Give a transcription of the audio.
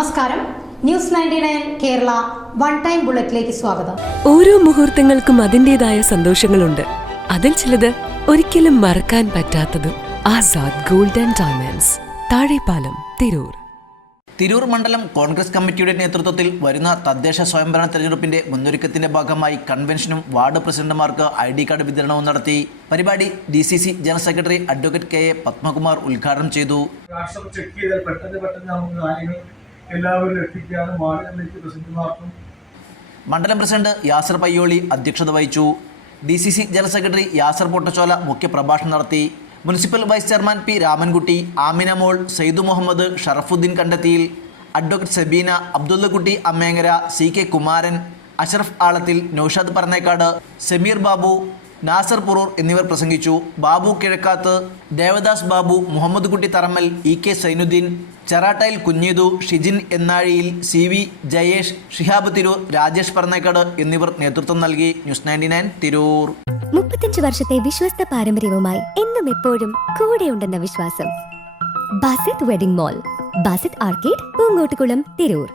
നമസ്കാരം. News 99 Kerala one time ബുള്ളറ്റിലേക്ക് സ്വാഗതം. ഓരോ മുഹൂർത്തങ്ങൾക്കും അതിന്റേതായ സന്തോഷങ്ങളുണ്ട്. അതിൽ ചിലത് ഒരിക്കലും മറക്കാൻ പറ്റാത്തതും. Azad gold and diamonds, Thazhepalam, Tirur. Tirur മണ്ഡലം കോൺഗ്രസ് കമ്മിറ്റിയുടെ നേതൃത്വത്തിൽ വരുന്ന തദ്ദേശ സ്വയംഭരണ തെരഞ്ഞെടുപ്പിന്റെ മുന്നൊരുക്കത്തിന്റെ ഭാഗമായി കൺവെൻഷനും വാർഡ് പ്രസിഡന്റുമാർക്ക് ID കാർഡ് വിതരണവും നടത്തി. പരിപാടി DCC general secretary advocate KA Padmakumar ഉദ്ഘാടനം ചെയ്തു. മണ്ഡലം പ്രസിഡന്റ് യാസർ പയ്യോളി അധ്യക്ഷത വഹിച്ചു. DCC general secretary Yasar Pottachola മുഖ്യപ്രഭാഷണം നടത്തി. Municipal vice chairman P Ramankutty, Amina Mol, Saidu Muhammad, Sharafuddin Kandathiyil, advocate Sebina, Abdullakutty Ammengara, CK Kumaran, Ashraf Alathil, Naushad Parannekkad, Sameer Babu, Nasar Purur എന്നിവർ പ്രസംഗിച്ചു. ബാബു കിഴക്കാത്ത്, ദേവദാസ് ബാബു, മുഹമ്മദ് കുട്ടി തറമ്മൽ, EK സൈനുദ്ദീൻ, ചെറാട്ടയിൽ കുഞ്ഞീതു, ഷിജിൻ എന്നാഴിയിൽ, CV ജയേഷ്, ഷിഹാബ് തിരൂർ, രാജേഷ് പറന്നേക്കാട് എന്നിവർ നേതൃത്വം നൽകി. ന്യൂസ് 99 തിരൂർ. 35 വർഷത്തെ വിശ്വസ്ത പാരമ്പര്യവുമായി എന്നും എപ്പോഴും കൂടെയുണ്ടെന്ന വിശ്വാസം. Basith wedding mall, Basith arcade, Poonkottukulam, Tirur.